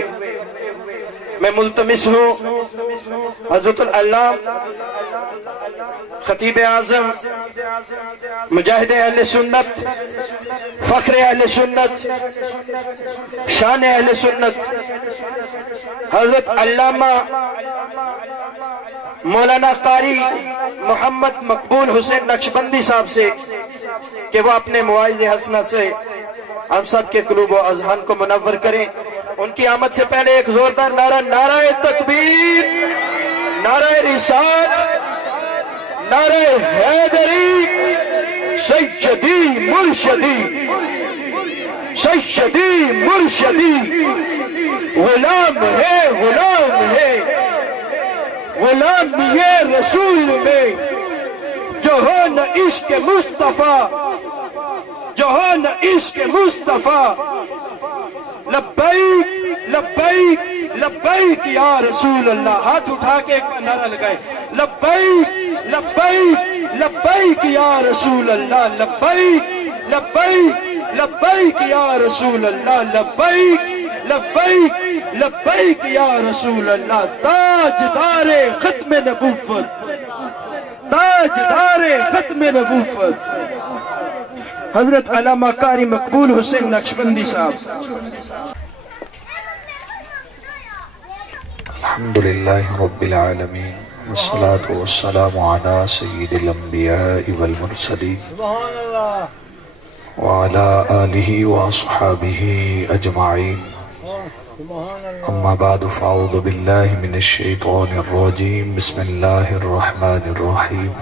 ہوئے میں ملتمس ہوں حضرت العلامہ خطیب اعظم مجاہد اہل سنت فخر اہل سنت شان اہل سنت حضرت علامہ مولانا قاری محمد مقبول حسین نقشبندی صاحب سے کہ وہ اپنے مواعظ حسنہ سے ہم سب کے قلوب و اذہان کو منور کریں۔ ان کی آمد سے پہلے ایک زوردار نعرہ، نعرہ تکبیر، نعرہ رسالت، نعرہ حیدری، سیدی مرشدی، سیدی مرشدی، غلام ہے غلام ہے غلام یہ رسول میں، جو ہو نہ عشق مصطفیٰ، جو ہو نہ عشق مصطفیٰ، لبیک لبیک لبیک یا رسول اللہ۔ ہاتھ اٹھا کے ایک نعرہ لگائے، لبیک لبیک لبیک یا رسول اللہ، لبیک لبیک لبیک یا رسول اللہ، لبیک لبیک لبیک یا رسول اللہ۔ تاجدار ختم نبوت، تاجدار ختم نبوت حضرت علامہ قاری مقبول حسین نقشبندی صاحب۔ الحمدللہ رب العالمین والصلاة والسلام علی سید الانبیاء والمرسلین وعلی آلہ واصحابہ اجمعین، اما بعد فاعوذ باللہ من الشیطان الرجیم، بسم اللہ الرحمن الرحیم۔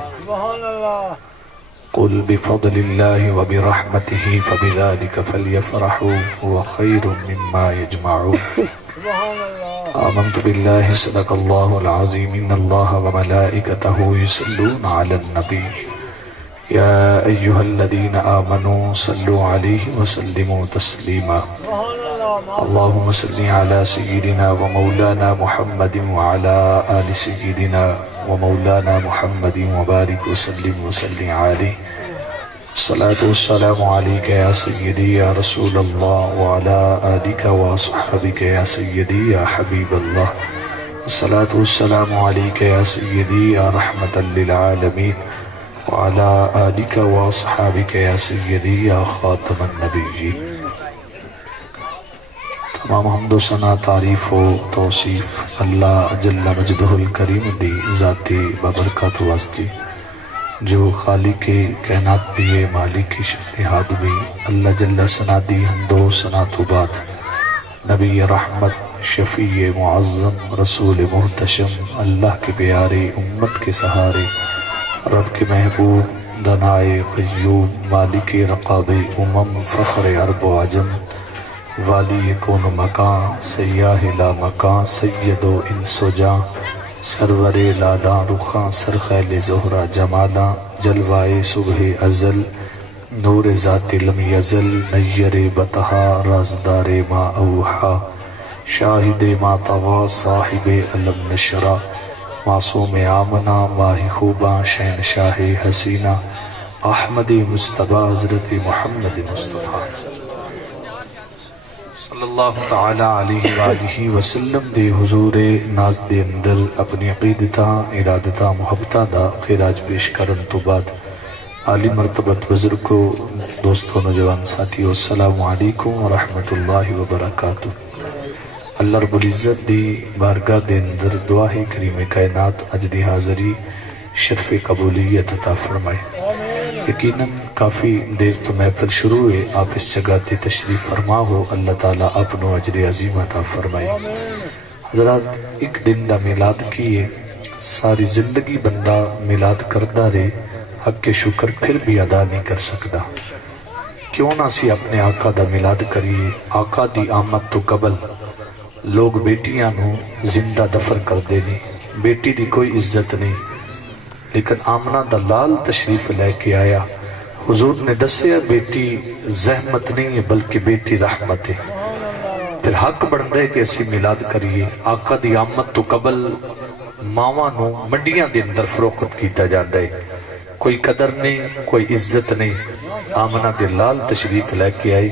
قل بفضل اللہ وبرحمتہ فبذلک فلیفرحوا هو خیر مما یجمعون۔ آمنت باللہ صدق اللہ العظیم، ان اللہ وملائکتہ یصلون علی النبی، یا ایہا الذین آمنوا صلوا علیہ وسلموا تسلیما۔ اللہم صلی علی سیدنا ومولانا محمد وعلی آل سیدنا ومولانا محمد وبارک وسلم وسلم علیہ۔ الصلاة والسلام علیک یا سیدی یا رسول اللہ وعلی آلک واصحابک یا سیدی یا حبیب اللہ۔ الصلاة والسلام علیک یا سیدی یا رحمت للعالمین وعلی آلک واصحابک یا سیدی یا خاتم النبیین۔ تمام حمد و ثنا، تعریف و توصیف اللہ جل مجدہ الکریم دی ذاتی ببرکات واسطی، جو خالق کائنات بھی ہے، مالک کی شہنہاد بھی۔ اللہ جل ثنا دی حمد و ثنا تو بعد نبی رحمت، شفیع معظم، رسول محتشم، اللہ کے پیارے، امت کے سہارے، رب کے محبوب، دنائے قیوم، مالک رقاب امم، فخر عرب و عجم، والی کون مکان، سیاہ لا مکان، سید و انس و جان، سرور لالا رخاں، سرخیل زہرہ جمالا، جلوائے صبح ازل، نور ذات لم یزل، نیر بطہا، رازدار ما اوحا، شاہد ما طغا، صاحب علم نشرہ، معصوم آمنہ، ماہ خوباں، شہنشاہ حسینہ، احمد مصطفیٰ، حضرت محمد مصطفیٰ صلی اللہ تعالی علیہ وآلہ وسلم دے حضور ناز دے اندر اپنی عقیدتا، ارادتا، محبتا دا خراج پیش کرن تو بعد عالی مرتبت بزرگو، دوستو، نوجوان ساتھیو، السلام علیکم ورحمت اللہ وبرکاتہ۔ اللہ رب العزت دی بارگاہ دے اندر دعا ہے کریم کائنات اج دی حاضری شرف قبولیت عطا فرمائے۔ یقیناً کافی دیر تو محفل شروع ہوئے، آپ اس جگہ تے تشریف فرما ہو، اللہ تعالیٰ آپ نو اجر عظیم عطا فرمائے۔ حضرات، ایک دن دا میلاد کیے، ساری زندگی بندہ میلاد کردہ رہے، حق کے شکر پھر بھی ادا نہیں کر سکتا۔ کیوں نہ سی اپنے آقا دا میلاد کریے؟ آقا دی آمد تو قبل لوگ بیٹیاں نو زندہ دفر کر دینے، بیٹی دی کوئی عزت نہیں، لیکن آمنہ دا لال تشریف لے کے آیا۔ حضور نے دسیا بیٹی زحمت نہیں ہے بلکہ بیٹی رحمت ہے۔ پھر حق بڑھتا ہے کہ اسی میلاد کریے۔ آقا دی آمد تو قبل ماواں نو منڈیاں دے اندر فروخت کیتا جاتا ہے، کوئی قدر نہیں، کوئی عزت نہیں۔ آمنہ دے لال تشریف لے کے آئی،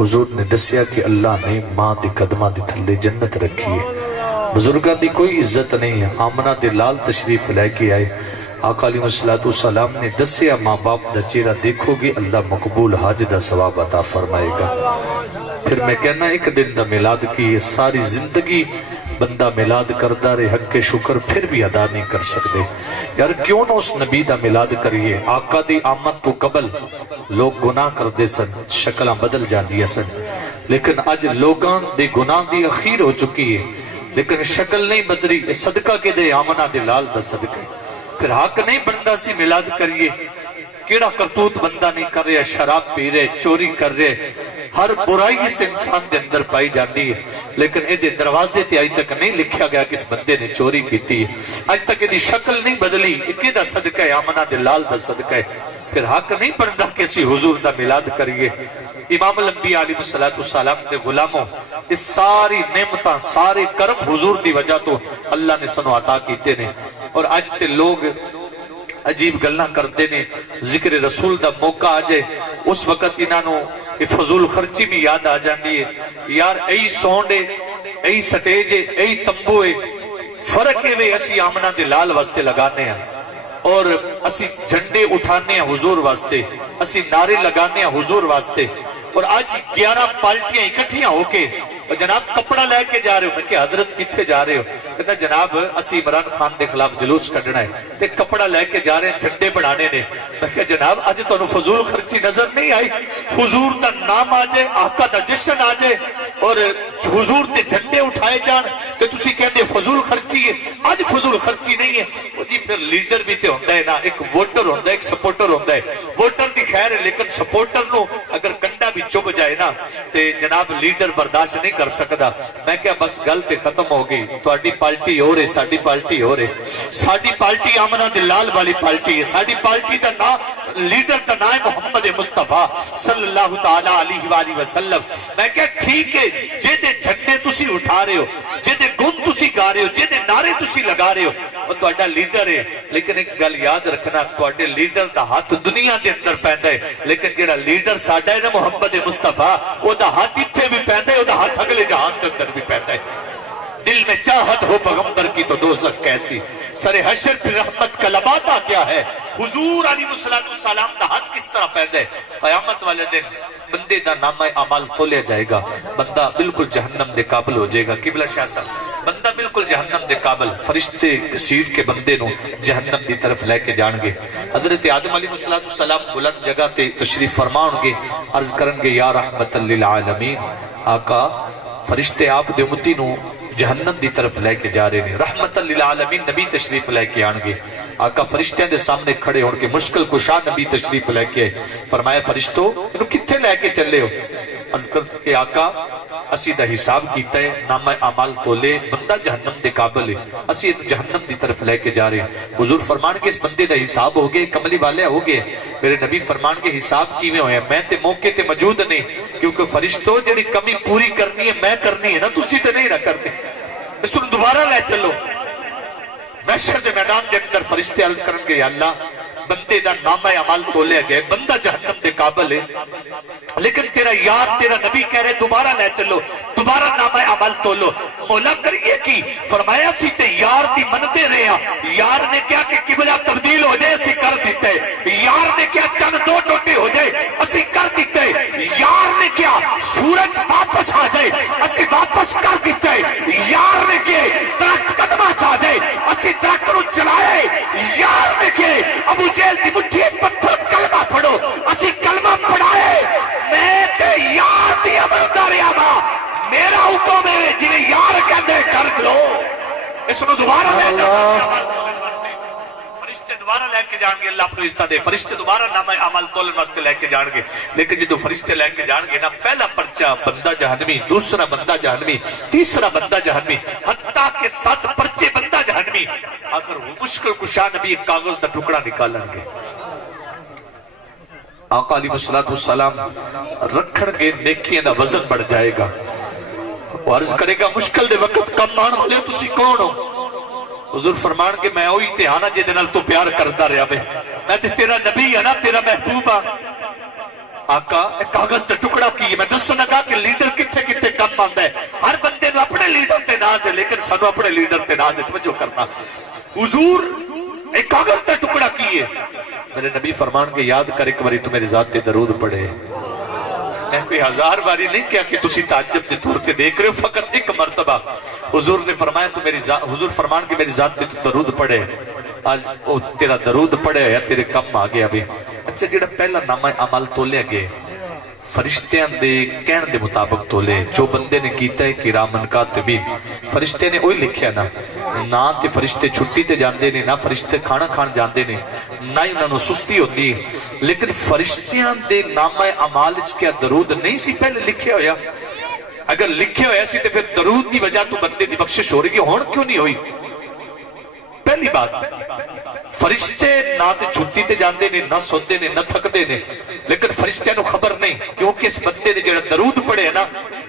حضور نے دسیا کہ اللہ نے ماں دے قدمہ دے تھلے جنت رکھی ہے، بزرگاں دی کوئی عزت نہیں ہے۔ آمنہ دے لال تشریف لے کے آئے، آقا علیہ السلام نے دسیا ماں باپ دا چہرہ دیکھو گے اللہ مقبول حج دا ثواب عطا فرمائے گا۔ پھر میں کہنا ایک دن دا میلاد کی ساری زندگی بندہ میلاد کردہ رہے، حق کے شکر پھر بھی ادا نہیں کر سکتے۔ یار کیوں نہ اس نبی دا میلاد کریے؟ آقا دی آمد تو قبل لوگ گناہ کردے سن، شکلہ بدل جاندیا سن، لیکن اج لوگاں دے گناہ دی اخیر ہو چکی ہے لیکن شکل نہیں بدلی۔ صدقہ کے دے آمنہ دے لال دا صدقہ، پھر حق نہیں بندہ سی میلاد کریے۔ کیڑا کرتوت بندہ نہیں کر رہے، شراب پی رہے، چوری کر رہے، ہر برائی سے انسان دے اندر پائی جاتی ہے، لیکن اے دے دروازے تے آج تک نہیں لکھا گیا کہ اس بندے نے چوری کیتی ہے، آج تک دی شکل نہیں بدلی۔ ایک دا صدقہ ہے، آمنہ دے لال دا صدقہ ہے، پھر حق نہیں بندہ کسی حضور دا میلاد کریے۔ امام الانبیاء علیہ السلام دے غلاموں، اس ساری نعمتاں سارے کرم حضور دی وجہ تو اللہ نے سنو عطا کیتے نے، اور آج تے لوگ عجیب گلنا کرتے نے۔ ذکر رسول دا موقع آ جائے اس وقت انہوں فضول خرچی بھی یاد آ جاندی ہے۔ یار ای سونڈے، ای سٹیجے، ای تمبوے، فرق ہے وے اسی آمنہ دے لال واسطے لگانے ہیں، اور اسی جھنڈے اٹھانے ہیں حضور واسطے، اسی نعرے لگانے ہیں حضور واسطے، اور آج 11 پارٹیاں اکٹھیاں ہو کے جناب کپڑا لے کے جا رہے ہو۔ میں کہ حضرت کتھے جا رہے ہو؟ کہتا جناب اسی عمران خان دے خلاف جلوس کڈنا ہے تے کپڑا لے کے جا رہے ہیں، جھنڈے بڑھانے نے۔ میں کہ جناب اج تانوں فضول خرچی نظر نہیں آئی؟ حضور دا نام آ جائے، آقا دا جشن آ جائے اور حضور تے جھنڈے اٹھائے جان تے تسی کہندے فضول خرچی ہے۔ آج فضول خرچی نہیں ہے وہ جی، پھر لیڈر بھی تے ہوندا ہے نا، ایک ووٹر ہوندا ہے، ایک سپورٹر ہوندا ہے۔ ووٹر دی خیر ہے لیکن سپورٹر نو اگر کنڈا بھی چب جائے نا تے جناب لیڈر برداشت نہیں کر سکدا۔ میں کہا بس گل تے ختم ہو گئی، تہاڈی پارٹی ہو رہے، ساڈی پارٹی ہو رہے، ساڈی پارٹی آمنہ دے لال والی پارٹی ہے، ساڈی پارٹی دا نام لیڈر دا نام محمد مصطفیٰ صلی اللہ تعالی علیہ وآلہ وسلم۔ میں کہا ٹھیک ہے، جے دے جھنڈے تسی اٹھا رہے ہو، جے دے گن تسی گا رہے ہو، جے دے نعرے تسی لگا رہے ہو، وہ تہاڈا لیڈر ہے، لیکن ایک گل یاد رکھنا، تہاڈے لیڈر دا ہاتھ دنیا دے اندر پیندا ہے، لیکن جڑا لیڈر ساڈا ہے نا محمد مصطفیٰ، او دا ہاتھ اتھے بھی پیندا ہے، او دا ہاتھ اگلے جہان دے اندر بھی پیندا ہے۔ دل میں چاہت ہو پیغمبر کی تو دوزخ کیسی، سر حشر پہ رحمت کا لبادہ کیا ہے؟ حضور علیہ السلام دا ہاتھ کس طرح پیدا ہے؟ قیامت والے دن بندے دا نامہ اعمال تولیا جائے گا، بندہ بالکل جہنم دے قابل ہو جائے گا۔ قبلہ شاہ صاحب، بندہ بالکل جہنم دے قابل، فرشتے گھسیٹ کے بندے نو جہنم دی طرف لے کے جان گے۔ حضرت آدم علیہ السلام بلند جگہ تے تشریف فرمان گے، عرض کرن گے یا رحمت للعالمین، آقا فرشتے آپ دے امتی نو جہنم دی طرف لے کے جا رہے ہیں۔ رحمت للعالمین نبی تشریف لے کے آن گے، آقا فرشتیاں دے سامنے کھڑے ہون کے مشکل کشا نبی تشریف لے کے آئے، فرمایا فرشتو انہوں کتھے لے کے چلے ہو؟ عرض کرتے کہ آقا اسی دا حساب کیتا ہے، نامہ اعمال تولے، بندہ جہنم دے قابل ہے، اسی جہنم دی طرف لے کے جا رہے ہیں۔ حضور فرمان کے اس بندے دا حساب ہو گئے، کملی والے ہو گئے؟ میرے نبی فرمان کے حساب کیویں ہوئے؟ میں تے موقع تے موجود نہیں، کیونکہ فرشتوں جڑی کمی پوری کرنی ہے میں کرنی ہے نا، تسی تے نہیں رہ کرتے، اس کو دوبارہ لے چلو۔ محشر دے میدان دے اندر فرشتے عرض کرن گے یا اللہ بندے دا نامہ عمل تولے گئے، بندہ جہنم دے قابل ہے، لیکن تیرا یار تیرا نبی کہہ رہے دوبارہ لے چلو، دوبارہ نامہ عمل تولو۔ مولا کریے کی؟ فرمایا سی تے یار دی منتے رہے ہیں، یار نے کیا کہ قبلہ تبدیل ہو جائے اسی کر دیتے، یار نے کیا چند دو ٹوٹے ہو جائے اسی کر دیتے، یار نے کیا سورج واپس آ جائے اسی واپس کر دیتے، یار نے کیا درخت قدمہ چاہ جائے اسی درخت نو چلائے، یار نے کیا ابو جیل دی مٹھی پتھر کلمہ پڑھو اسی کلمہ پڑھائے۔ میں تے یار دی عمل داریا ماں، میرا حکم ہے جنہیں یار کہتے کر لو، اس کو دوبارہ لے جاؤ، فرشتے دوبارہ لے کے جان گے، اللہ اپنی عزت دے، فرشتے دوبارہ نامہ عمل تولن واسطے لے کے جان گے، لیکن جدو فرشتے لے کے جان گے نا، پہلا پرچہ بندہ جہنمی، دوسرا بندہ جہنمی، تیسرا بندہ جہنمی، حتیٰ کہ 7 پرچے بندہ جہنمی، آخر وہ مشکل کشا نبی ایک کاغذ دا ٹکڑا نکالن گے، آقا علیہ السلام رکھن گے، نیکیاں دا وزن بڑھ جائے گا، وہ عرض کرے گا مشکل دے وقت کم آن والے تسی کون ہو؟ حضور فرمان کے میں ہوئی تے آنا جے دنال تو پیار کرتا رہا میں تے تیرا نبی ہے نا، تیرا محبوب ہاں۔ آقا کاغذ کا ٹکڑا کی میں دسن لگا کہ لیڈر کتنے کتنے کم آتا ہے. ہر بندے نو اپنے لیڈر تے ناز ہے لیکن سانو اپنے لیڈر تے ناز ہے. توجہ کرنا حضور ایک کاغذ کا ٹکڑا کی ہے. میرے نبی فرمان کے یاد کر ایک باری تو میری ذات تے درود پڑھے. میں کوئی 1000 باری نہیں کیا کہ تسی تعجب دے طور تے دیکھ رہے ہو, فقط ایک مرتبہ حضور نے فرمایا تو میری حضور فرمان کے میری ذات تے تو درود پڑھے. آج او تیرا درود پڑھے یا تیرے کم آ گیا بھی. اچھا جڑا پہلا نامہ عمل تولے گئے فرشتیاں دے کہن دے مطابق تولے, جو بندے نے کیتا ہے کرامن کاتبین, فرشتے نے وہی لکھیا نا. نہ تے فرشتے چھٹی تے جاندے نے, نہ فرشتے کھانا کھان جاندے نے, نہ ہی انہاں نوں سستی ہوندی. لیکن فرشتیاں دے نامہ اعمال وچ کیا درود نہیں سی پہلے لکھیا ہویا؟ اگر لکھیا ہویا سی تے پھر درود دی وجہ تو بندے دی بخشش ہو رہی ہے, ہن کیوں نہیں ہوئی؟ پہلی بات فرشتے نہ تے چھٹی تے جاندے نے, نہ سوندے نے, نہ تھکدے نے, لیکن فرشتیاں نو خبر نہیں کیونکہ اس بندے نے جڑا درود پڑھے نا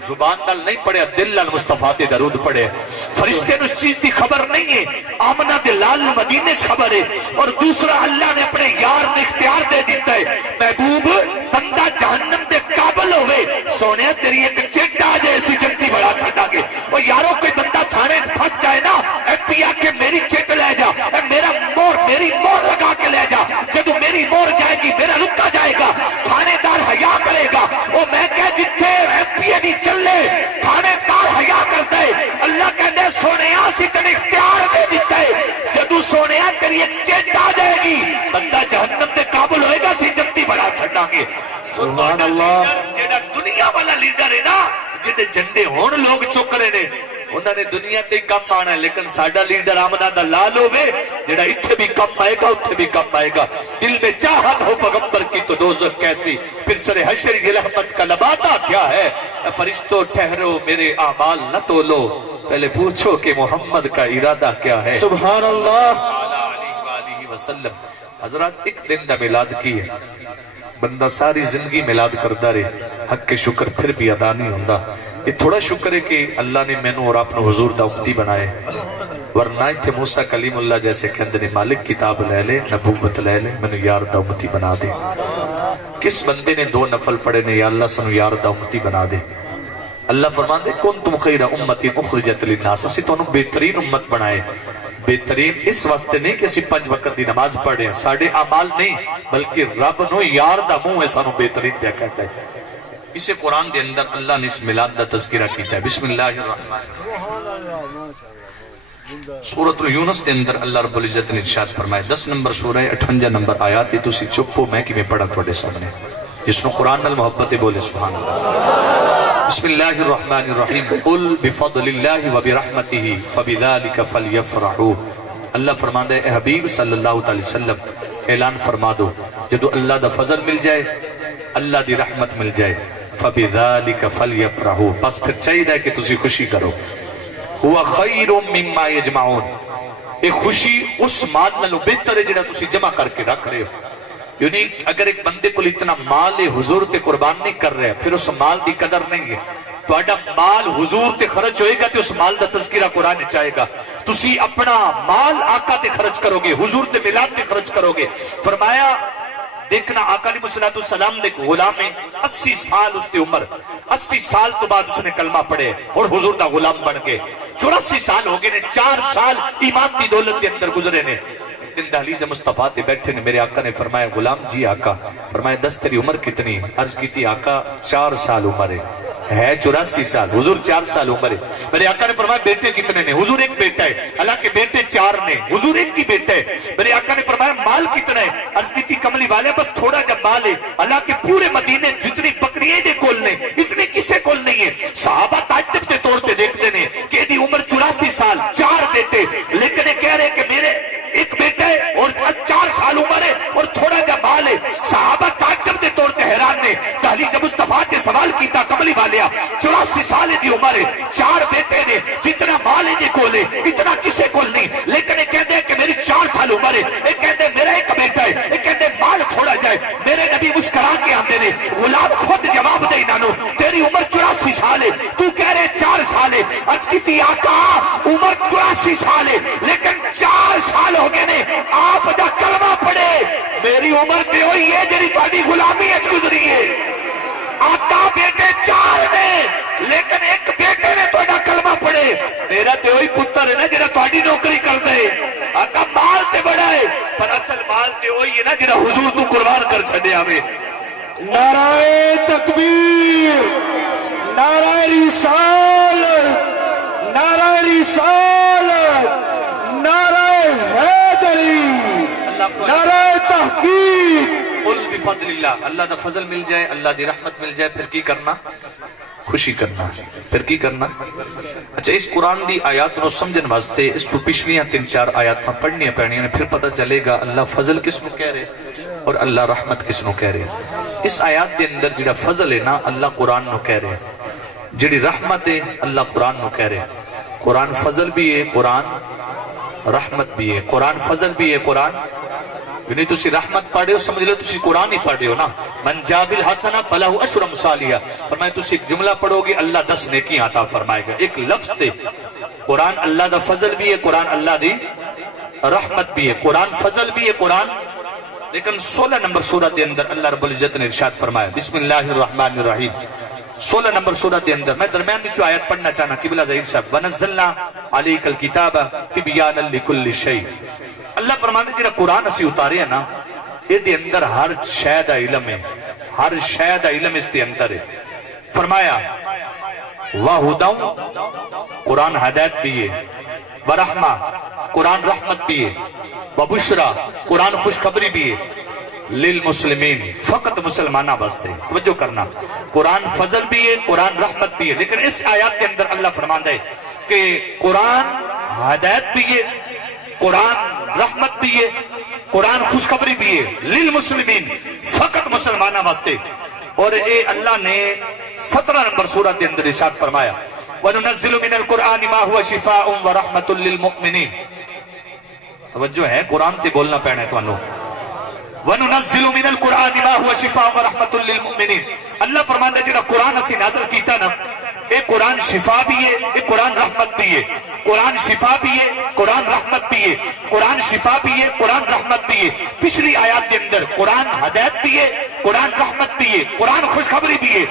زبان نال نہیں پڑھے, دل نال مصطفیٰ تے درود پڑھے. فرشتے نو اس چیز دی خبر نہیں ہے, آمنہ دے لال مدینے سے خبر ہے. اور دوسرا اللہ نے اپنے یار نے اختیار دے دیتا ہے, محبوب بندہ جہنم دے قابل ہوئے سونے تیری ایک چٹ آ جائے اسی جنتی بڑا چھٹا گے. اور یاروں کوئی بندہ تھانے پھنس جائے نا پیا کے میری چٹ لے جا, میرا مور میری مور لگا کے لے جا, جدو میری مور جائے گی میرا رکا جائے گا, تھانے دار حیا کرے گا. وہ میں کہ جتھے پیا نہیں چلے تھانے دار حیا کرتا ہے. اللہ کہتے سونے سی تین اختیار دے دیتا ہے, جدو سونے تیری ایک چٹ آ جائے گی بندہ جہنم دے قابل ہوئے گا سی جنتی بڑا چھڑا گے. سبحان اللہ. جیڑا دنیا والا لیڈر ہے نا جدے جھنڈے ہون لوگ چک رہے نے انہوں نے دنیا تے کم آنا ہے, لیکن ساڈا لیڈر آمنہ دا لال ہوئے جڑا اتھے بھی کم آئے گا اتھے بھی کم آئے گا. دل میں چاہت ہو پیغمبر کی تو دوزخ کیسی, پھر سر حشر یہ رحمت کا لبادہ کیا ہے. فرشتوں ٹھہرو میرے اعمال نہ تولو, پہلے پوچھو کہ محمد کا ارادہ کیا ہے. سبحان اللہ علیہ وسلم. حضرات ایک دن دا میلاد کی ہے, بندہ ساری زندگی میلاد کردہ رہے, حق کے شکر پھر بھی ادا نہیں ہوندہ. یہ تھوڑا شکر ہے کہ اللہ نے میں نو اور اپنا حضور دا امتی بنائے, ورنہ تھے موسیٰ کلیم اللہ جیسے کہندے نے مالک کتاب لے لے نبوت لے لے میں نو یار دا امتی بنا دے. کس بندے نے 2 نفل پڑھے نے یا اللہ سنو یار دا امتی بنا دے. اللہ فرمان دے کنتم خیر امتی اخرجت للناس, اسی تو انہوں بہترین امت بنائے. بہترین اس واسطے نہیں کہ اسی 5 وقت دی نماز پڑھے ہیں, ساڑھے اعمال نہیں بلکہ رب نو یار دا منہ ہے سانو بہترین پہ کہتا ہے. اسے قرآن دے اندر اللہ نے اس میلاد دا تذکرہ کیتا ہے. بسم اللہ الرحمن الرحیم. سورۃ یونس دے اندر اللہ رب العزت نے ارشاد فرمایا 10 نمبر سورہ 58 نمبر آیات تسی چپو میں کہ میں پڑھا تھوڑے سامنے, جس نے قرآن نال محبت بولے سبحان اللہ. بسم اللہ الرحمن الرحیم. قل بفضل اللہ وبرحمتہ فبذلک فلیفرحوا. اللہ فرماتا ہے اے حبیب صلی اللہ علیہ وسلم اعلان فرما دو جدو اللہ دا فضل مل جائے اللہ دی رحمت مل جائے فبذلک فلیفرحوا, بس پھر چاہیے کہ تسی خوشی کرو. ہوا خیر مما یجمعون, ایک خوشی اس مال نالوں بہتر ہے جڑا تسی جمع کر کے رکھ رہے ہو. یعنی اگر ایک بندے کو اتنا مال ہے حضور تے قربان نہیں کر رہے پھر اس مال دی قدر نہیں ہے. تو اڈا مال حضور تے خرچ ہوئے گا تو اس مال دا تذکرہ قرآن چاہے گا. تسی اپنا مال آقا تے خرچ کرو گے, حضور تے میلاد تے خرچ کرو گے. فرمایا دیکھنا آقا علیہ السلام نے غلام میں 80 سال اس دی عمر, 80 سال تو بعد اس نے کلمہ پڑھے اور حضور دا غلام بن گئے. 84 سال ہو گئے نے, 4 سال ایمان دی دولت کے اندر گزرے نے. دن دہلیز مصطفیٰ تے بیٹھے نے, میرے آقا نے فرمایا غلام جی آقا. فرمایا 10 تیری عمر کتنی؟ عرض کی تھی آقا 4 سال عمر ہے 84 سال, حضور 4 سال عمر ہے. میرے آقا نے فرمایا بیٹے کتنے نے؟ حضور ایک بیٹا ہے. اللہ کے بیٹے 4 نے, حضور ایک کی بیٹا ہے. میرے آقا نے فرمایا مال کتنا ہے؟ عرض کی تھی کملی والے بس تھوڑا جب مال ہے. اللہ کے پورے مدینے جتنی بکریاں دے کول نے اتنے کسے کول نہیں ہے. صحابہ تعجب دے طور تے دیکھتے نے کہ دی عمر 84 سال 4 بیٹے, لیکن یہ کہہ رہے کہ میرے ایک بیٹا ہے اور 4 سال عمر ہے اور تھوڑا جا مال ہے. صحابہ تعجب دے طور تے حیران نے. دہلیز مصطفیٰ نے سوال کیتا کملی والیا 84 سال دی عمر ہے, 4 بیٹے نے, جتنا مال ہے کول ہے اتنا کسے کول نہیں, لیکن یہ کہتے ہیں کہ میری 4 سال عمر ہے. یہ کہتے میرا ایک بیٹا ہے, یہ کہتے مال تھوڑا جائے. میرے نبی مسکرا کے آتے نے, غلام خود جواب دے انہوں تیری عمر 84 سال ہے تو کہہ رہے 4 سال ہے. عرض کی تھی آقا عمر 84 سال ہے لیکن 4 سال ہو گئے نے آپ دا کلمہ پڑھے میری عمر تے ہوئی ہے جڑی تہاڈی غلامی وچ گزری ہے. آقا بیٹے 4 نے لیکن ایک بیٹے نے تہاڈا کلمہ پڑھے. میرا تے وہی پتر ہے نا جڑا تہاڈی نوکری کردا ہے. آقا مال تے بڑا ہے پر اصل مال تے وہی ہے نا جڑا حضور تو قربان کر چھڈیا وے. نعرہ تکبیر، نعرہ رسالت، نعرہ رسالت، نعرہ حیدری، نعرہ تحقیق. قل بفضل اللہ، اللہ دا فضل مل جائے، اللہ دی رحمت مل جائے، پھر کی کرنا؟ خوشی کرنا. پھر کی کرنا؟ اچھا اس قرآن دی آیات نو سمجھن واسطے اس کو پچھلیاں 3-4 آیات پڑھنی پڑنی نے، پھر پتہ چلے گا اللہ فضل کس نو کہہ رہے اور اللہ رحمت کس نو کہہ رہے. اس آیات دے اندر جڑا فضل ہے نا اللہ قرآن نو کہہ رہے، جڑی رحمت ہے اللہ قرآن نو کہہ رہے. قرآن فضل بھی ہے، قرآن رحمت بھی ہے. قرآن فضل بھی ہے، قرآن یعنی تسی رحمت پڑھے ہو سمجھ لو تسی قرآن ہی پڑھے ہو نا. من جا بالحسنہ فلہ عشر امثالہا، فرمائے تسی ایک جملہ پڑھو گے اللہ 10 نیکی عطا فرمائے گا. ایک لفظ دے قرآن اللہ دا فضل بھی ہے، قرآن اللہ دی رحمت بھی ہے. قرآن فضل بھی ہے قرآن. لیکن 16 نمبر سورہ دے اندر اللہ رب العزت نے ارشاد فرمایا بسم اللہ الرحمن الرحیم. 16 نمبر سورہ دے اندر میں درمیان میں جو آیت پڑھنا چاہنا قبلہ ظہیر صاحب وَنَزَّلْنَا عَلَيْكَ الْكِتَابَ تِبْيَانًا لِكُلِّ شَيْءٍ. اللہ فرماتے جڑا قرآن اسی اتارے ہیں نا یہ دے اندر ہر شے دا علم ہے، ہر شے دا علم اس دے اندر ہے. فرمایا وَهُدًى قرآن ہدایت بھی ہے، وَرَحْمَةً قرآن رحمت بھی ہے، وَبُشْرَى قرآن خوشخبری بھی ہے، للمسلمین فقط مسلمانہ واسطے. توجہ کرنا قرآن فضل بھی ہے، قرآن رحمت بھی ہے. لیکن اس آیات کے اندر اللہ فرماتا ہے کہ قرآن ہدایت بھی ہے، قرآن رحمت بھی ہے، قرآن خوشخبری بھی ہے، للمسلمین فقط مسلمانہ واسطے. اور اے اللہ نے 17 نمبر سورہ کے اندر ارشاد فرمایا وَنُنَزِّلُ مِنَ الْقُرْآنِ مَا هُوَ شِفَاءٌ وَرَحْمَةٌ لِلْمُؤْمِنِينَ. توجہ ہے قرآن تے بولنا پینا ہے توانو. وَنُنَزِّلُ مِنَ الْقُرْآنِ مَا هُوَ شِفَاءٌ وَرَحْمَةٌ لِلْمُؤْمِنِينَ. اللہ فرماتا ہے جنہا قرآن اسی نازل کیتا نا اے قرآن شفا بھی ہے، اے قرآن رحمت بھی ہے. قرآن شفا بھی ہے، قرآن رحمت بھی ہے. قرآن شفا بھی ہے، قرآن رحمت بھی ہے. پچھلی آیات کے اندر قرآن ہدایت بھی ہے، قرآن رحمت بھی ہے، قرآن خوشخبری بھی ہے.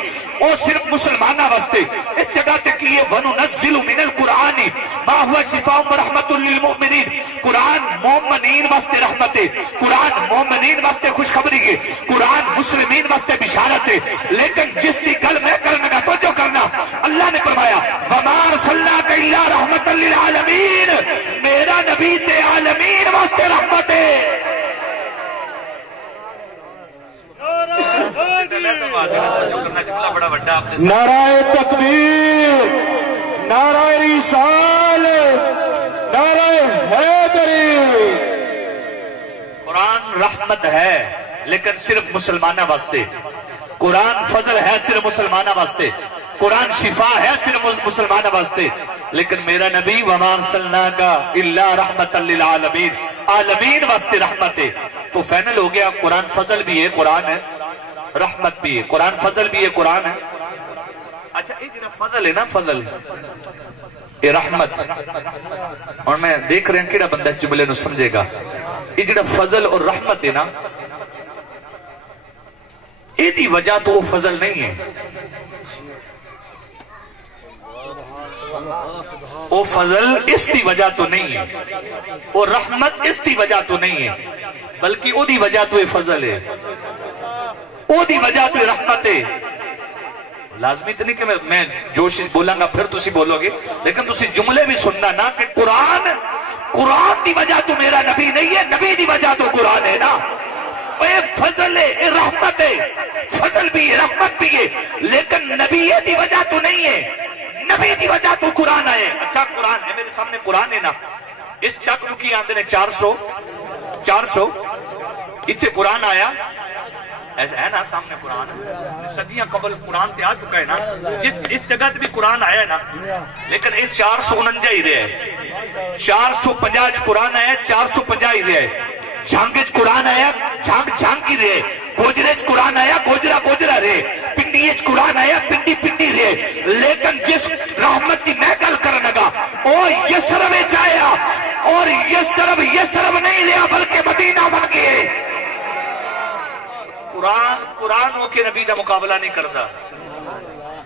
اور صرف مسلمانہ واسطے اس جگہ تک یہ وَنُنَزِّلُ مِنَ الْقُرْآنِ مَا هُوَ شِفَاءٌ وَرَحْمَةٌ لِلْمُؤْمِنِينَ. قرآن مومنین واسطے رحمت ہے، قرآن مومنین واسطے خوشخبری ہے، قرآن مسلمین واسطے بشارت ہے. لیکن جس کی گل میں کرنے کا توجہ کرنا اللہ نے فرمایا وَمَا أَرْسَلْنَاكَ إِلَّا رَحْمَةً لِلْعَالَمِينَ. میرا نبی تے عالمین واسطے رحمت ہے. نعرہ تکبیر، نعرہ رسالت، نعرہ حیدری. قرآن رحمت ہے لیکن صرف مسلمانہ واسطے. قرآن فضل ہے صرف مسلمانہ واسطے. قرآن شفا ہے صرف مسلمانہ واسطے. لیکن میرا نبی وَمَا أَرْسَلْنَاكَ إِلَّا رَحْمَةً لِلْعَالَمِينَ عالمین واسطے رحمت ہے. تو فائنل ہو گیا قرآن فضل بھی ہے، قرآن ہے رحمت بھی ہے. قرآن فضل بھی ہے، قرآن ہے. اچھا یہ جنہا فضل ہے نا فضل یہ رحمت. اور میں دیکھ رہے ہیں کیڑا بندہ اس جملے نو سمجھے گا. یہ جنہا فضل اور رحمت ہے نا یہ دی وجہ تو وہ فضل نہیں ہے، وہ فضل اس دی وجہ تو نہیں ہے، وہ رحمت اس دی وجہ تو نہیں ہے، بلکہ وہ دی وجہ تو یہ فضل ہے، وہ دی وجہ تو یہ رحمت ہے. لازمی تو نہیں کہ میں جوش بولاں گا پھر تسی بولو گے، لیکن تسی جملے بھی سننا نا کہ قرآن دی وجہ تو میرا نبی نہیں ہے، نبی دی وجہ تو قرآن ہے نا. اے فضل ہے، اے رحمت ہے. فضل بھی ہے، رحمت بھی ہے، لیکن نبی دی وجہ تو نہیں ہے، نبی دی وجہ تو قرآن ہے. اچھا قرآن ہے میرے سامنے، قرآن ہے نا. اس چک نو کی آندے نے 400 اتنے قرآن آیا ایسا ہے نا سامنے قرآن صدیاں قبل قرآن تے آ چکا ہے نا. اس جگہ تے بھی قرآن آیا ہے نا، لیکن یہ 449 ہی رہے ہیں. 450 قرآن آیا، 450 ہی رہے. جھانگ قرآن آیا، جھانگ کی رہے. گوجرے قرآن آیا، گوجرا رہے. پنڈی قرآن آیا، پنڈی رہے. لیکن جس رحمت کی میں گل کرنے لگا او یسرب آیا، اور یسرب نہیں رہا بلکہ مدینہ بن گئے. قرآن ہو کے نبی دا مقابلہ نہیں کرتا.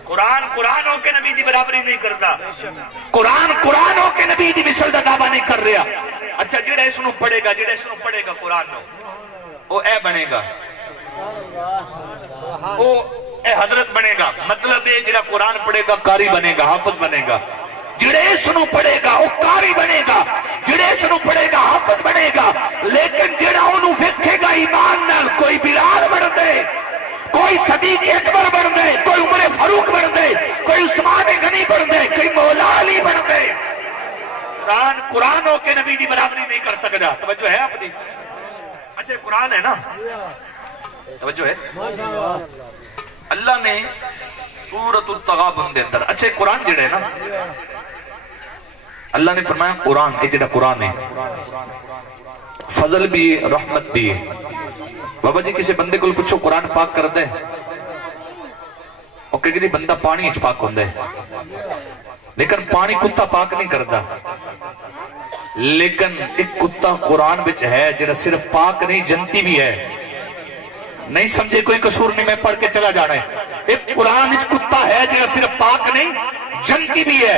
قرآن ہو کے نبی دی برابری نہیں کرتا. قرآن ہو کے نبی دی مثل دا دعویٰ نہیں کر رہا. اچھا جڑا اس نو پڑھے گا قرآن نو وہ اے بنے گا, وہ اے حضرت بنے گا. مطلب ہے جڑا قرآن پڑھے گا قاری بنے گا, حافظ بنے گا. جڑے اس نو پڑھے گا وہ قاری بنے گا, جڑے اس نو پڑھے گا حافظ بنے گا. لیکن جڑا انہوں ویکھے گا ایمان نال, کوئی بلال بن دے, کوئی صدیق اکبر بن دے, کوئی عمر فاروق بن دے, کوئی عثمان غنی بن دے, کوئی مولا علی بن دے. قرآن ہو کے نبی دی برابری نہیں کر سکتا. توجہ ہے آپ دی؟ اچھا قرآن ہے نا, توجہ ہے. اللہ نے سورۃ التغابن دے اندر, اچھا قرآن جڑا ہے نا, اللہ نے فرمایا قرآن, یہ جڑا قرآن ہے فضل بھی ہے, رحمت بھی ہے. بابا جی کسی بندے کو پوچھو قرآن پاک کرتا ہے, وہ کہے جی بندہ پانی اچ پاک ہوندہ ہے, لیکن پانی کتا پاک نہیں کرتا. لیکن ایک کتا قرآن بچ ہے جڑا صرف پاک نہیں جنتی بھی ہے. نہیں سمجھے کوئی قصور نہیں, میں پڑھ کے چلا جانا ہے. ایک قرآن اچ کتا ہے جڑا صرف پاک نہیں جنتی بھی ہے.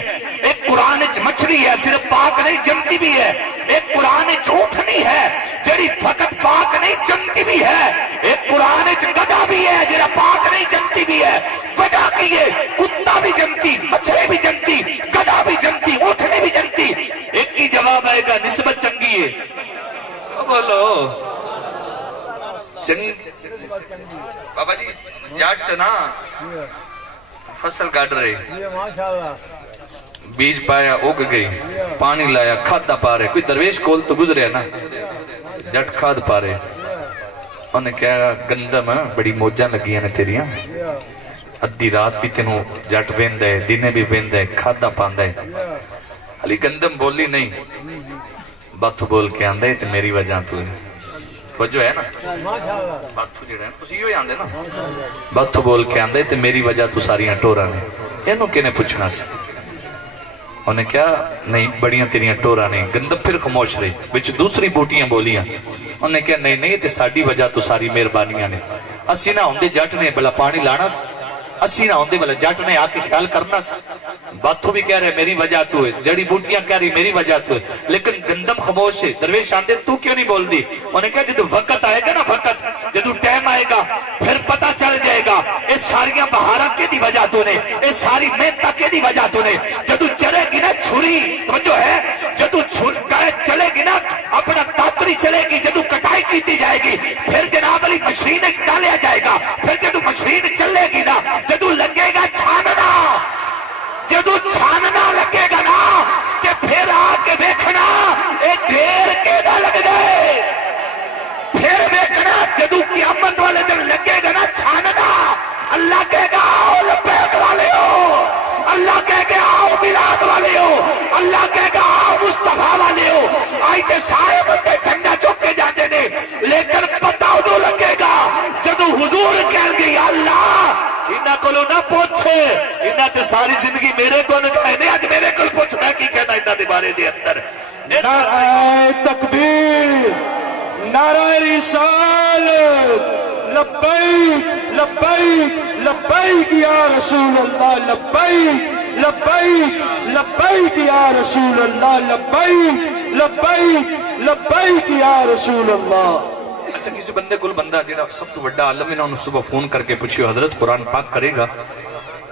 ایک قرآن اچ مچھلی ہے صرف پاک نہیں جنتی بھی ہے. ایک قرآن اچ اونٹنی ہے جڑی فقط پاک نہیں جنتی بھی ہے. ایک قرآن اچ گدھا بھی ہے جڑا پاک نہیں جنتی بھی ہے. وجہ کی ہے کتا بھی جنتی, مچھلی بھی جنتی, گدھا بھی جنتی, اونٹنی بھی جنتی. ایک ہی جواب آئے گا نسبت چنگی ہے. بولو بابا جی جٹ نا فصل کاٹ رہے, بیج پایا اگ گئی, پانی لایا کھادا پا رہے. کوئی درویش کول تو گزرے نا, جٹ کھاد پا رہے. انہیں کہا گندم بڑی موجاں لگیاں نے تیریاں, ادھی رات بھی تینوں جٹ بیندا ہے, دنے بھی بیندا ہے, کھادا پاندا ہے. علی گندم بولی نہیں, بات بول کے آندا ہے تے میری وجہ تو ہے. وجہ ہے نا باتو جڑا ہے تسی ہی آندے نا, باتو بول کے آندے تے میری وجہ تو ساریاں ٹوراں نے. اینو کنے پوچھنا سی؟ انہیں کیا نہیں بڑیاں تیریاں ٹوراں نے. گندم پھر خاموش رہی, وچ دوسری بوٹیاں بولیاں. انہیں کیا نہیں تے ساڈی وجہ تو ساری مہربانیاں نے. اسی نہ ہوندے جٹ نے بلا پانی لانا سی, اسی نہ ہوندے بلا جٹ نے آ کے خیال کرنا سی. باتو بھی کہہ رہے میری وجہ تو ہے, جڑی بوٹیاں کہہ رہی میری وجہ تو ہے, لیکن گندم خاموش ہے. درویش آندے تو کیوں نہیں بول دی؟ انہیں کہا جدو وقت آئے گا نا, وقت جدو ٹائم آئے گا پھر پتہ چل جائے گا یہ ساریاں بہارا کے دی وجہ تو نے, یہ ساری محنت کے دی وجہ تو نے. جدو چلے گی نا چھری, توجہ ہے, جدو چلے گی نا اپنا تاپری چلے گی, جدو کٹائی کیتی جائے گی پھر جناب علی مشین ڈالیا جائے گا. پھر جدو مشین چلے گی نا, جدو لگے گا چھاننا, جدو چھاننا لگے گا نا کہ پھر آ کے دیکھنا اے ڈھیر کے دا لگ جائے. پھر دیکھنا جدو قیامت والے دن لگے گا نا چھاننا, اللہ کہے گا آؤ لبیک والے ہو, اللہ کہے گا آؤ میلاد والے ہو, اللہ کہے گا آؤ مصطفیٰ والے ہو. آئی تے سارے بندے جھنڈا چک کے جاتے نے, لیکن پتہ ادو لگے گا جدو حضور کہہ گئی اللہ انہاں کولوں نہ پوچھے, انہاں تے ساری زندگی میرے کو نہ کہنے, اج میرے کول پوچھ میں کی کہنا انہاں دے بارے دے اندر. نعرہ تکبیر, نعرہ رسالت, لبیک لبیک لبیک یا رسول اللہ, لبیک لبیک لبیک یا رسول اللہ, لبیک لبیک لبیک یا رسول اللہ. اچھا کسی بندے کو بندہ جڑا سب تو بڑا عالم ہے نا, انہوں صبح فون کر کے پوچھو حضرت قرآن پاک کرے گا؟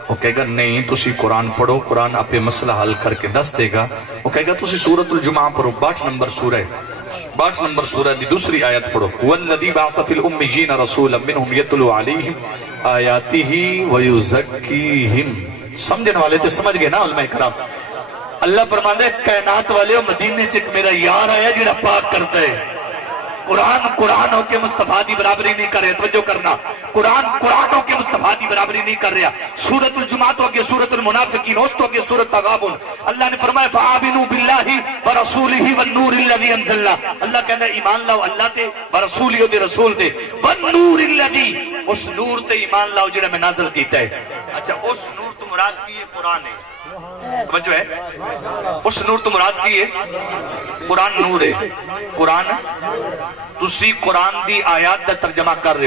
وہ کہے گا نہیں تسی قرآن پڑھو, قرآن آپ مسئلہ حل کر کے دس دے گا. وہ کہے گا تسی سورۃ الجمعہ پڑھو, 62 نمبر سورہ دی دوسری آیت پڑھو. والذی بعث فی الامیین رسولا منہم یتلو علیہم آیاتہ ویزکیہم. سمجھن والے تے سمجھ گئے نا علماء کرام. اللہ فرماتا ہے کائنات والے مدینے چ میرا یار آیا جڑا پاک کرتا ہے. قرآن ہو کے مصطفیٰ دی برابری نہیں کر رہے, توجہ کرنا, قرآن ہو کے مصطفیٰ دی برابری نہیں کر رہا. سورۃ الجمعہ تو اگے سورۃ المنافقین, اس تو اگے سورۃ تغابن. اللہ نے فرمایا فآمنوا باللہ ورسولہ والنور الذی انزلنا. اللہ کہندا ایمان لاؤ اللہ تے, ورسولہ دے رسول تے, والنور الذی, اس نور تے ایمان لاؤ جڑا میں نازل کیتا ہے. اچھا اس نور تو مراد کی ہے قرآن ہے, توجہ ہے, اس نور تو مراد کی ہے قرآن نور ہے. قرآن تسی قرآن دی آیات دا ترجمہ کر رہے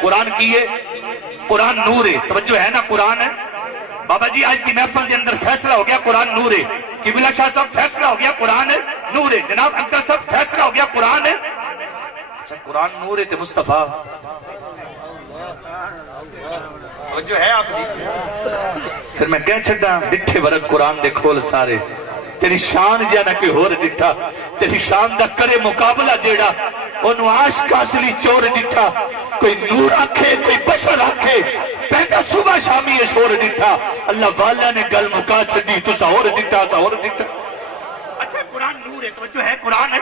قرآن کی ہے قرآن نور ہے توجہ ہے نا قرآن ہے بابا جی آج کی محفل کے اندر فیصلہ ہو گیا قرآن نور ہے قبلہ شاہ صاحب فیصلہ ہو گیا قرآن نور ہے جناب اکتر صاحب فیصلہ ہو گیا قرآن ہے اچھا قرآن نور ہے تے مصطفیٰ توجہ ہے آپ کی پھر میں کہہ چھڑا ڈٹھے ورق قرآن دے کھول سارے تیری شان جانا کوئی ہور ڈٹھا تیری شان دا کرے مقابلہ جیڑا انہوں عاشق اصلی چور ڈٹھا کوئی نور آکھے کوئی بشر آکھے پہنا صبح شامی یہ شور ڈٹھا اللہ والا نے گل مکا چھڑی تو سہور ڈٹھا اچھا قرآن نور ہے توجہ ہے قرآن ہے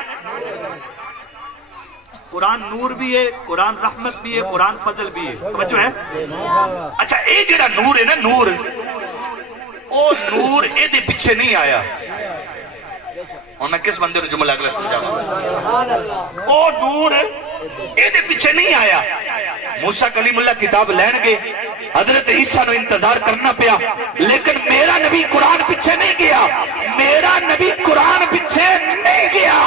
قرآن نور بھی ہے قرآن رحمت بھی ہے قرآن فضل بھی ہے توجہ ہے اچھا اے جڑا نور ہے نا نور او نور اے دے پیچھے نہیں آیا اور میں کس بندے نے جملہ اگلا سمجھا او نور اے دے پیچھے نہیں آیا موسیٰ کلیم اللہ کتاب لین گے حضرت عیسیٰ نے انتظار کرنا پیا لیکن میرا نبی قرآن پیچھے نہیں گیا میرا نبی قرآن پیچھے نہیں گیا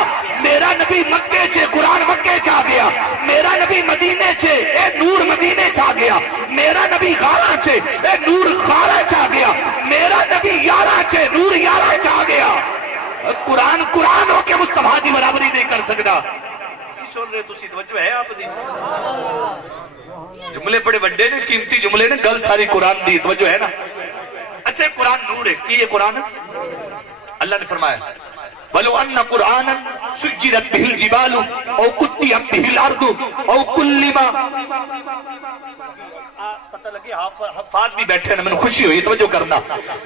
میرا نبی مکے چھے قرآن مکے چاہ گیا میرا نبی مدینے چھے اے نور مدینے چاہ گیا میرا نبی غارہ چھے اے نور غارہ چاہ گیا میرا نبی یارہ چھے نور یارہ چاہ گیا قرآن قرآن ہو کے مصطفیٰ دی برابری نہیں کر سکتا سن رہے تو توجہ ہے آپ دی جملے بڑے بڑے نے قیمتی جملے نے گل ساری قرآن دی توجہ ہے نا اچھا قرآن نور ہے کی یہ قرآن اللہ نے فرمایا وَلَوْ أَنَّ قُرْآنًا سُجِّرَتْ بِهِ الْجِبَالُ أَوْ قُطِّعَتْ بِهِ الْأَرْضُ أَوْ كُلِّمَ پتہ لگے حفاظ بھی بیٹھے ہیں میں نے خوشی ہوئی توجہ کرنا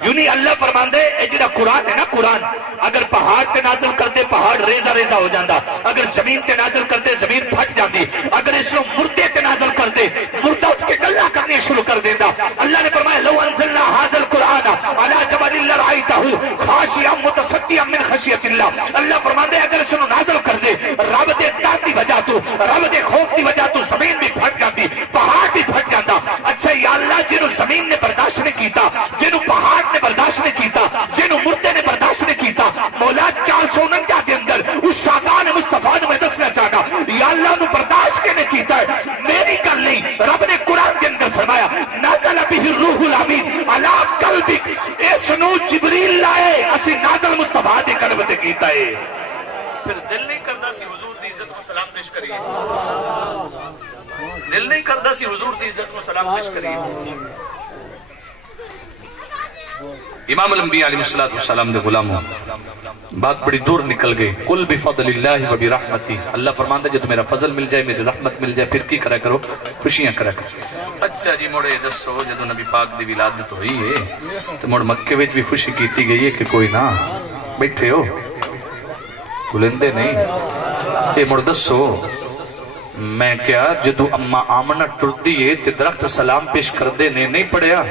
یونی اللہ فرمان دے اے جڑا قرآن ہے نا قرآن اگر پہاڑ تے نازل کر دے پہاڑ ریزہ ریزہ ہو جاندہ اگر زمین تے نازل کر دے زمین پھٹ جاندی اگر اس کو مردے تے نازل کر دے مردہ اٹھ کے گلہ کرنے شروع کر دیندہ اللہ نے فرمایا لو انزلنا هذا القرآن على جبل لرأيته خاشعا متصدعا من خشیت اللہ اللہ فرمان دے اگر اس کو نازل کر دے رب دے داد دی وجہ تو رب دے خوف دی وجہ تو زمین بھی پھٹ جاندی پہاڑ بھی پھٹ جاندہ اچھا یا اللہ جنہوں زمین نے برداشت نہیں کیتا جنہوں پہاڑ نے برداشت نہیں کیتا جنہوں مردے نے برداشت نہیں کیتا مولا 449 کے اندر اس شاہدان مصطفیٰ نے میں دسنا چاہنا یا اللہ نے برداشت کے نہیں کیتا ہے میری کل نہیں رب نے قرآن کے اندر فرمایا نازل بہ الروح الامین علی قلبک اس نو جبریل لائے اسی نازل مصطفیٰ دے قلب تے کیتا ہے پھر دل نہیں کردا سی حضور دی عزت کو سلام پیش کریے دل نہیں کردا سی حضور دی عزت کو سلام پیش کریے امام الانبیاء علیہ السلام دے غلاموں بات بڑی دور نکل گئی قل بفضل اللہ و برحمتی اللہ فرماندا جب میرا فضل مل جائے میری رحمت مل جائے پھر کی کرا کرو خوشیاں کرا کرو اچھا جی موڑے دسو جدو نبی پاک دی ولادت ہوئی ہے تو موڑ مکے وچ بھی خوشی کیتی گئی ہے کہ کوئی نہ بیٹھے ہو بلندے نہیں یہ موڑ دسو میں کیا جدو اما آمنہ ٹردی ہے تے درخت سلام پیش کر دے نے نہیں پڑیا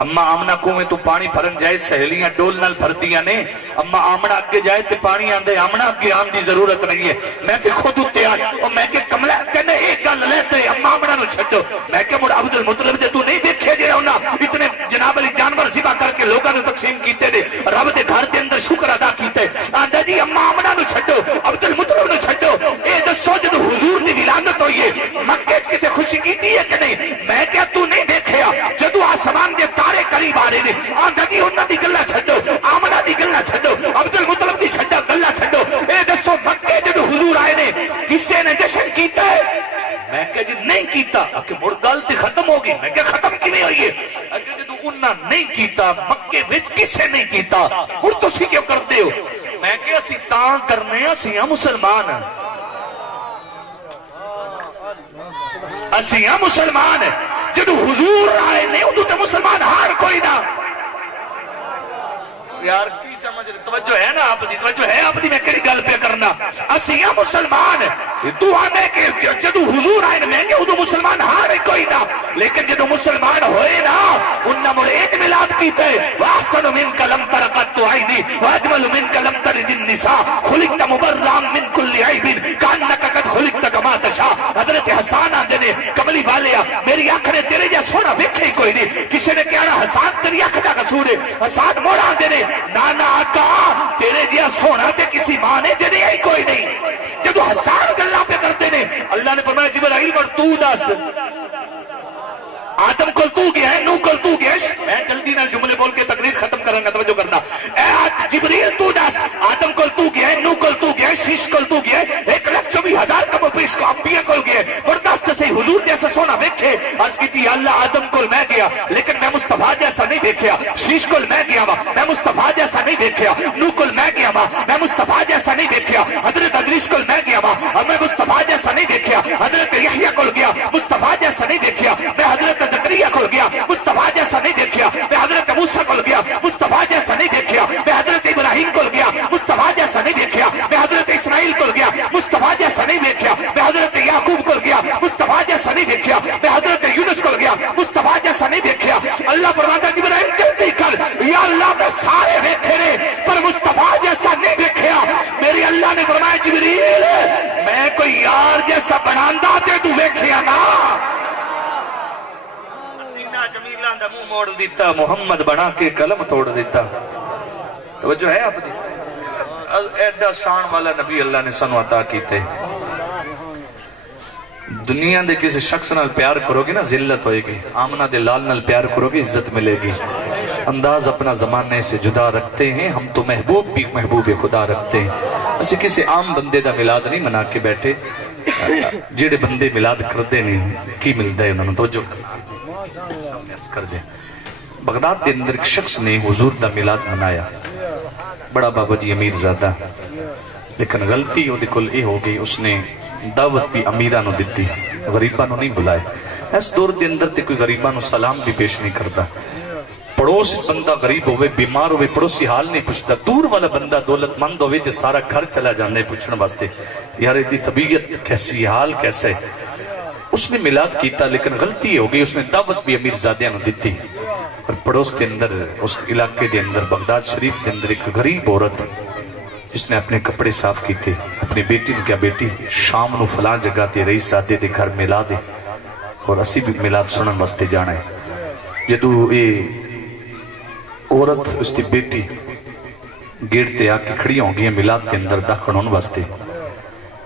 اما آمنہ کو میں تو پانی بھرن جائے سہیلیاں ڈول نال بھر دیا نے اما آمنہ آگے جائے تے پانی آندے آمنہ آگے آن دی ضرورت نہیں ہے میں کہ خود تیار اور میں کہ کملہ کہنے ایک گل لیتے اما آمنہ نو چھٹو میں کہ مڑ عبد المطلب دے تو نہیں دیکھے جے ہونا اتنے جناب علی جانور ذبح کر کے لوگوں نے تقسیم کیتے دے رب دے گھر دے اندر شکر ادا کیتے آندا جی اما آمنہ نو چھٹو عبد المطلب نو چھٹو اے دسو جدو حضور دی ولادت ہوئی ہے مکے کسے خوشی کیتی ہے کہ نہیں میں کہ تو نہیں دیکھیا جدو آسمان دے تارے قریب آ رہے نے آندا جی انہاں دی گلاں چھڈو آمنہ دی گلاں چھڈو عبد المطلب دی چھڈا گلاں چھڈو اے دسو مکے جدو حضور آئے نے کسے نے جشن کیتا ہے میں کہ جی نہیں کیتا کہ مڑ گل تے ختم ہوگی میں کہ ختم کیویں ہوئی ہے اگر جدو انہاں نہیں کیتا مکے وچ کسے نہیں کیتا ہن تسی کیوں کردے ہو میں کہ اسی تاں کرنے اسی ہاں مسلمان اسی ہاں مسلمان جدو حضور آئے نہیں ادو تو مسلمان ہار کوئی نہ یار کی سمجھ رہے توجہ ہے نا آپ دی توجہ ہے آپ دی میں کڑی گل پہ کرنا اسی ہاں مسلمان تو آنے کہ جدو حضور آئے میں کہ ادو مسلمان ہار کوئی نہ لیکن جدو مسلمان ہوئے نا انہا مرید ملاد کیتے وَأَحْسَنُ مِنْكَ لَمْ تَرَقَتُّ عَيْنِي وَأَجْمَلُ مِنْكَ لَمْ تَلِدِ النِّسَاءُ خُلِقْتَ مُبَرًّا مِنْ كُلِّ عَيْبٍ كَأَنَّكَ قَدْ خُلِقْتَ كَمَا تَشَاءُ حضرت حسان آندے نے کملی والیا میری آنکھ نے تیرے جا سونا ویکھے ہی کوئی نہیں کسی نے کہنا حسان تیری آنکھ دا قصور ہے حسان موڑا آندے نے نانا آقا تیرے جا سونا تے کسی ماں نے جنہیں ہی کوئی نہیں جدو حسان گلہ پہ کرتے ہیں. اللہ نے فرمایا جبرائیل پر تو دس آدم کل تو گیا ہے, نو کل تو گیا ہے. میں جلدی نال جملے بول کے تقریر ختم کروں گا, توجہ کرنا. اے جبریل تو دس آدم کل تو گیا ہے, نو کل تو گیا ہے, شیش کل تو گیا ہے, 1,24,000 کم پیش کو انبیاء کل گیا ہے. اور دس سے حضور جیسا سونا دیکھے آج کی تھی اللہ آدم کل میں گیا لیکن میں مصطفیٰ جیسا نہیں دیکھیا. شیش کل میں گیا میں مصطفیٰ جیسا نہیں دیکھیا. نو کل میں گیا میں مصطفیٰ جیسا نہیں دیکھیا. حضرت ادریس کل میں گیا میں مصطفیٰ جیسا نہیں دیکھیا. حضرت یحییٰ کل گیا مصطفیٰ جیسا نہیں دیکھیا. میں حضرت زکریا کل گیا مصطفیٰ جیسا نہیں دیکھیا. میں حضرت موسیٰ کل گیا مصطفیٰ جیسا نہیں دیکھیا. میں حضرت ابراہیم کل گیا مصطفیٰ جیسا نہیں دیکھیا. میں حضرت اسماعیل کل گیا مصطفیٰ جیسا نہیں دیکھیا. میں حضرت یعقوب کل گیا مصطفیٰ جیسا نہیں دیکھیا. میں حضرت یونس کل گیا مصطفیٰ جیسا نہیں دیکھیا. اللہ فرماتا جبرائیل جلدی کر, یا اللہ میں سارے دیکھے رہے پر مصطفیٰ جیسا نہیں دیکھیا. میری اللہ نے فرمایا جبریل میں کوئی یار جیسا بناندہ تے تو دیکھیا نا. جمیلہ دا منہ موڑ دیتا, محمد بنا کے قلم توڑ دیتا. توجہ ہے آپ دی, ایڈا شان والا نبی اللہ نے سانو عطا کیتے. دنیا دے کسی شخص نال پیار کرو گے نا ذلت ہوئے گی, آمنہ دے لال نال پیار کرو گے عزت ملے گی. انداز اپنا زمانے سے جدا رکھتے ہیں ہم, تو محبوب بھی محبوب خدا رکھتے ہیں. اسے کسی عام بندے دا میلاد نہیں منا کے بیٹھے, جڑے بندے میلاد کردے نہیں کی ملتا ہے انہوں نے. توجہ کر دیں. بغداد دے اندر ایک شخص نے حضور دا میلاد منایا, بڑا بابا جی امیر زادہ, لیکن غلطی وہ کل یہ ہو گئی اس نے دعوت بھی امیرانو دیتی, غریبانو نہیں بلائے. اس دور دے اندر تے کوئی غریبانو سلام بھی پیش نہیں کرتا. پڑوس بندہ غریب ہوئے بیمار ہوئے پڑوسی حال نہیں پوچھتا. دور والا بندہ دولت مند ہوئے تے سارا گھر چلا جانے پوچھنے واسطے یار دی طبیعت کیسی, حال کیسا ہے. اس نے میلاد کیتا لیکن غلطی ہو گئی, اس نے دعوت بھی امیر زادیاں نے دیتی. اور پڑوس کے اندر اس علاقے دے اندر بغداد شریف دے اندر ایک غریب عورت جس نے اپنے کپڑے صاف کیتے, اپنی بیٹی نے کیا بیٹی شام نو فلاں جگہ تے رئیس زادے دے گھر میلاد ہے اور اسی بھی میلاد سنن واسطے جانا ہے. جدو یہ عورت اس دی بیٹی گیٹ تے آ کے کھڑی ہوں گی میلاد دے اندر داخل ہونے واسطے,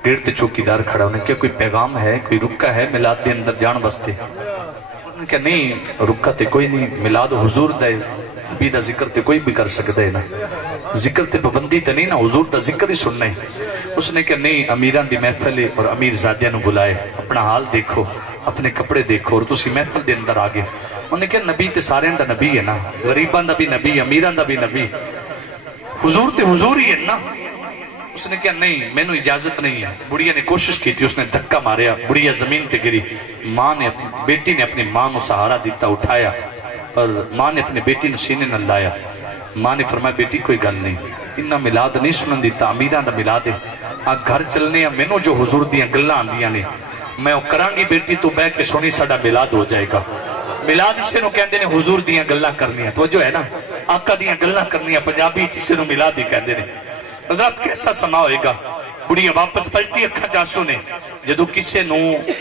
گیٹ تے چوکیدار کھڑا ہونے کیا کوئی پیغام ہے, کوئی رکا ہے میلاد دے اندر جان واسطے؟ کہ نہیں رکا تے کوئی نہیں, میلاد حضور دا نبی دا ذکر تے کوئی بھی کر سکتا ہے نا, ذکر تے پابندی تے نہیں نا, حضور دا ذکر ہی سننا ہے. اس نے کہا نہیں امیران دی محفل اور امیر زادیاں نو بلائے, اپنا حال دیکھو اپنے کپڑے دیکھو اور تسی محفل دے اندر آگے. انہوں نے کہا نبی تے سارے دا نبی ہے نا, غریبان دا بھی نبی, امیران دا بھی نبی, حضور تے حضور ہی ہے نا. اس نے کہا نہیں میں نے اجازت نہیں ہے. بڑھیا نے کوشش کی تھی, اس نے دھکا ماریا, بڑھیا زمین تے گری. ماں نے بیٹی نے اپنی ماں نو سہارا دیتا, اٹھایا اور ماں نے اپنے بیٹی نو سینے نہ لایا. ماں نے فرمایا بیٹی کوئی گل نہیں, انہاں میلاد نہیں سنن دیتا, امیران دا میلاد ہے, آ گھر چلنے ہیں, مینوں جو حضور دیاں گلاں آندیاں نے میں او کرانگی بیٹی تو بہ کے سونی ساڈا میلاد ہو جائے گا. میلاد اسے نو کہندے نے حضور دیاں گلاں کرنیاں, توجہ ہے نا, آقا دیاں گلاں کرنیاں, پنجابی اسے نو میلاد ہی کہندے نے. حضرت کیسا سما ہوئے گا. بڑی واپس پلٹی اکھا جاسو نے, جدو کسے نو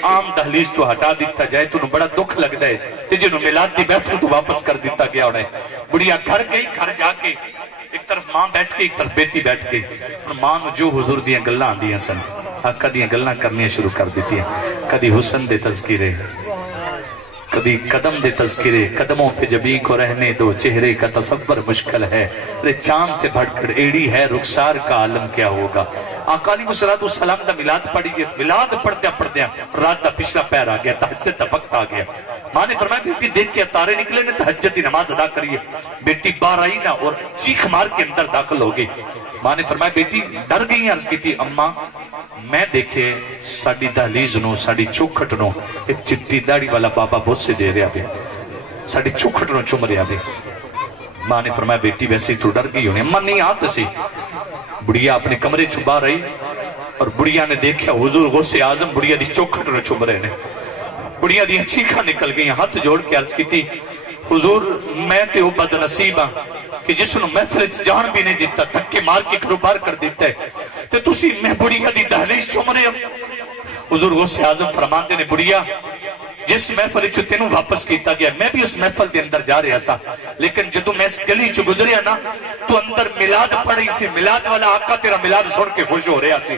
عام دہلیز تو ہٹا دیتا جائے تو بڑا دکھ لگتا ہے, تے جنہوں میلاد دی محفل تو واپس کر دیتا گیا انہیں. بڑیا گھر گئی, گھر جا کے ایک طرف ماں بیٹھ کے ایک طرف بیٹی بیٹھ کے, اور ماں نو جو حضور دیاں گلاں آندیاں سن, آقا دیاں گلاں کرنیاں شروع کر دیتی ہیں. کدی حسن دے تذکرے, کبھی قدم دے تذکرے, قدموں پہ جبیں کو رہنے دو, چہرے کا تصور مشکل ہے, رے چاند سے بڑھ کر ایڑی ہے, رخسار کا عالم کیا ہوگا. آقا علیہ السلام دا میلاد پڑھی گئے, میلاد پڑھتے پڑھتے رات دا پچھلا پیر آ گیا, تہجد دا وقت آ گیا. ماں نے فرمایا بیٹی دیکھ کے تارے نکلے نے, تہجد دی نماز ادا کریے. بیٹی باہر آئی نا اور چیخ مار کے اندر داخل ہو گئی. ماں نے فرمایا بیٹی ڈر گئی, عرض کی تھی اماں میں دیکھے ساڑی دہلیز نو, ساڑی چوکھٹ نو ایک چٹی داڑی والا بابا بہت سے دے رہا بے, ساڑی چوکھٹ نو چم رہا بے. ماں نے فرمایا بیٹی ویسے ہی تو ڈر گئی ہونے, اماں نہیں آت سی. بڑھیا اپنے کمرے چھپا رہی اور بڑھیا نے دیکھا حضور غوث اعظم بڑھیا دی چوکھٹ نو چم رہے نے. بڑھیا دی چیخاں نکل گئی, ہاتھ جوڑ کے عرض کی تھی حضور میں تے او بد نصیب ہاں کہ جس نو محفل جان بھی نہیں دیتا, تھکے مار کے گھروں باہر کر دیتا ہے, تے تسی میں بڑھیا دی دہلیز چوم رہے ہو. حضور غوث اعظم فرماندے نے بڑھیا جس محفل چو تینوں واپس کیتا گیا میں بھی اس محفل دے اندر جا رہا سا, لیکن جدو میں اس گلی چو گزریا نا تو اندر میلاد پڑھی سی, میلاد والا آقا تیرا میلاد سن کے خوش ہو رہا سی.